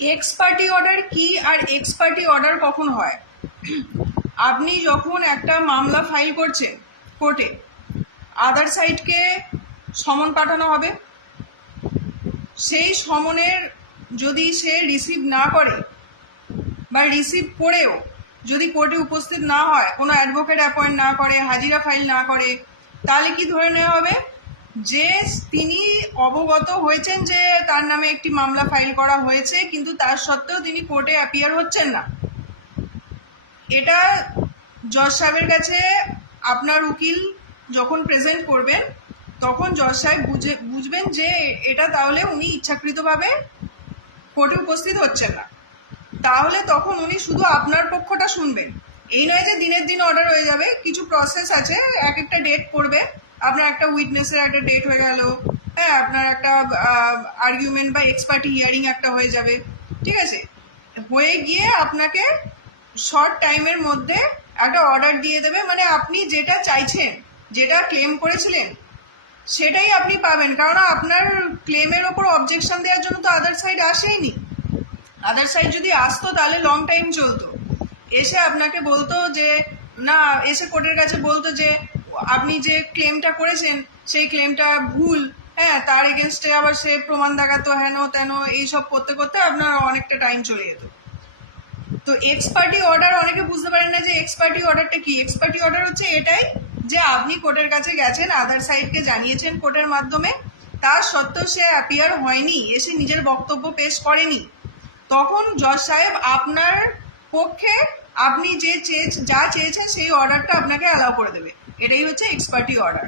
X party order কি আর x party order কখন হয়? আপনি যখন একটা মামলা ফাইল করছেন কোর্টে, আদার সাইডকে সমন পাঠানো হবে, সেই সমনের যদি সে রিসিভ না করে বা রিসিভ করেও যদি কোর্টে উপস্থিত না হয়, কোনো অ্যাডভোকেট অ্যাপয়েন্ট না করে, হাজিরা ফাইল না করে, তাহলে কি ধরে নেওয়া হবে যে তিনি অবগত হয়েছেন যে তার নামে একটি মামলা ফাইল করা হয়েছে, কিন্তু তার সত্ত্বেও তিনি কোর্টে অ্যাপিয়ার হচ্ছেন না। এটা জজ সাহেবের কাছে আপনার উকিল যখন প্রেজেন্ট করবেন, তখন জজ সাহেব বুঝবেন যে এটা তাহলে উনি ইচ্ছাকৃতভাবে কোর্টে উপস্থিত হচ্ছেন না। তাহলে তখন উনি শুধু আপনার পক্ষটা শুনবেন। এই নয় যে দিনের দিন অর্ডার হয়ে যাবে, কিছু প্রসেস আছে, এক একটা ডেট পড়বে, আপনার একটা উইটনেসের একটা ডেট হয়ে গেল, হ্যাঁ, আপনার একটা আর্গুমেন্ট বা এক্সপার্টি হিয়ারিং একটা হয়ে যাবে, ঠিক আছে, হয়ে গিয়ে আপনাকে শর্ট টাইমের মধ্যে একটা অর্ডার দিয়ে দেবে। মানে আপনি যেটা চাইছেন, যেটা ক্লেম করেছিলেন, সেটাই আপনি পাবেন। কারণ আপনার ক্লেমের ওপর অবজেকশন দেওয়ার জন্য তো আদার সাইড আসেইনি। আদার সাইড যদি আসতো তাহলে লং টাইম চলতো, এসে আপনাকে বলতো যে না, এসে কোর্টের কাছে বলতো যে আপনি যে ক্লেমটা করেছেন সেই ক্লেমটা ভুল, হ্যাঁ, তার এগেনস্টে আবার সে প্রমাণ দেখাতো, হেন তেন, এইসব করতে করতে আপনার অনেকটা টাইম চলে যেত। তো এক্স পার্টি অর্ডার অনেকে বুঝতে পারেন না যে এক্স পার্টি অর্ডারটা কি। এক্স পার্টি অর্ডার হচ্ছে এটাই যে আপনি কোর্টের কাছে গেছেন, আদার সাইডকে জানিয়েছেন কোর্টের মাধ্যমে, তার সত্ত্বেও সে অ্যাপিয়ার হয়নি, এসে নিজের বক্তব্য পেশ করেনি, তখন জজ সাহেব আপনার পক্ষে আপনি যা চেয়েছেন সেই অর্ডারটা আপনাকে অ্যালাউ করে দেবে। এটাই হচ্ছে এক্স পার্টি অর্ডার।